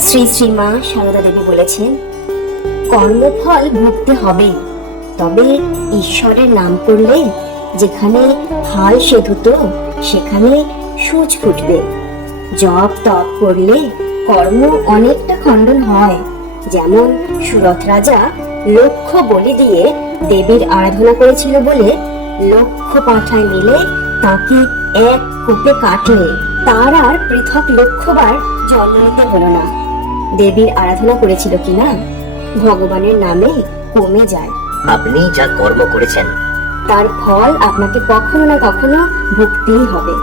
শ্রী শ্রীমা সারদা দেবী বলেছেন, কর্মফল ভুগতে হবে। তবে ঈশ্বরের নাম করলে যেখানে হাল সেধুত, সেখানে সূচ ফুটবে। জপ তপ করলে কর্ম অনেকটা খণ্ডন হয়। যেমন সুরথ রাজা লক্ষ বলি দিয়ে দেবীর আরাধনা করেছিল বলে লক্ষ পাঠায় মিলে তাকে এক কূপে কাটলে তার আর পৃথক লক্ষ্যবার জন্ম নিতে হলো না। দেবীর আরাধনা করেছিল কিনা? ভগবানের নামে কমে যায়। আপনি যা কর্ম করেছেন তার ফল আপনাকে কখনো না কখনো ভুগতেই হবে।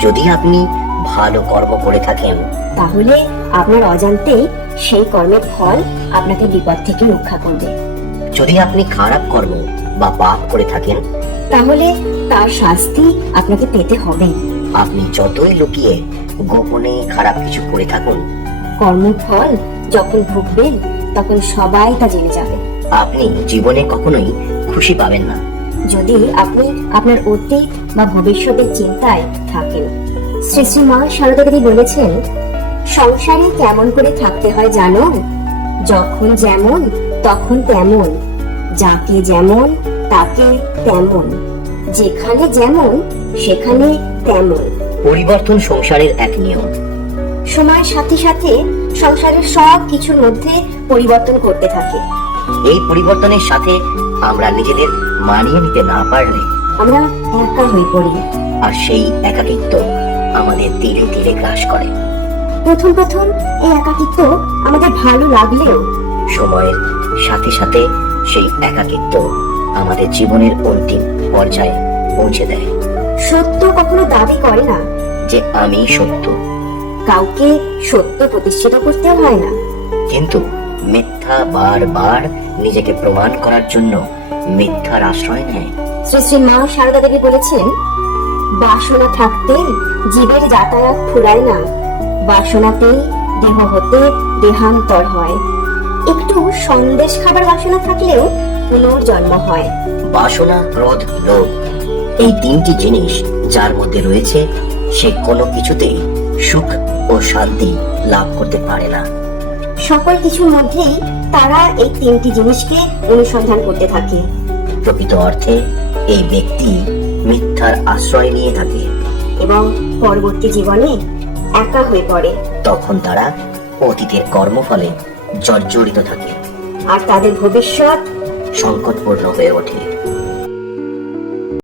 যদি আপনি ভালো কর্ম করে থাকেন তাহলে আপনার অজান্তেই সেই কর্মের ফল আপনাকে বিপদ থেকে রক্ষা করবে। যদি আপনি খারাপ কর্ম বা পাপ করে থাকেন তাহলে তার শাস্তি আপনাকে পেতে হবে। আপনি যতই লুকিয়ে গোপনে খারাপ কিছু করে থাকুন কর্মফল যখন ভুগবেন তখন সবাই তা জেনে যাবে। আপনি জীবনে কখনোই খুশি পাবেন না। যদি আপনি আপনার অতীত বা ভবিষ্যতের চিন্তায় থাকেন। শ্রী শ্রী মা সারদা দেবী বলেছেন সংসারে কেমন করে থাকতে হয় জানো? যখন যেমন তখন তেমন। যাকে যেমন তাকে তেমন। যেখানে যেমন সেখানে তেমন। পরিবর্তন সংসারের এক নিয়ম। সময়ের সাথে সাথে সংসারের সব কিছুর মধ্যে পরিবর্তন করতে থাকে। এই পরিবর্তনের সাথে আমরা নিজেদের মানিয়ে নিতে না পারলে আমরা একা হয়ে পড়ি। আর সেই একাকিত্ব আমাদের ধীরে ধীরে গ্রাস করে। প্রথম প্রথম এই একাকিত্ব আমাদের ভালো লাগলেও। সময়ের সাথে সাথে সেই একাকিত্ব আমাদের জীবনের অন্তিম পর্যায়ে পৌঁছে দেয়। সত্য কখনো দাবি করে না। যে আমি সত্য। কাউকে সত্য প্রতিষ্ঠিত করতেও হয় না। কিন্তু মিথ্যা বারবার নিজেকে প্রমাণ করার জন্য মিথ্যার আশ্রয় নেয়। শ্রী শ্রী মা সারদা দেবী বলেছেন বাসনা থাকতে জীবের যাতায়াত ফুরায় না। বাসনাতেই দেহ হতে দেহান্তর হয়। একটু সন্দেশ খাবার বাসনা থাকলেও পুনর্জন্ম হয়। বাসনা ক্রোধ লোভ এই তিনটি জিনিস যার মধ্যে রয়েছে সে কোনো কিছুতেই সুখ ও শান্তি লাভ করতে পারে না। সকল কিছুর মধ্যেই তারা এই তিনটি জিনিসকে অনুসন্ধান করতে থাকে। প্রকৃত অর্থে এই ব্যক্তি মিথ্যার আশ্রয় নিয়ে থাকে। এবং পরবর্তী জীবনে একা হয়ে পড়ে। তখন তারা অতীতের কর্মফলে জর্জরিত থাকে। আর তাদের ভবিষ্যৎ সংকটপূর্ণ হয়ে ওঠে।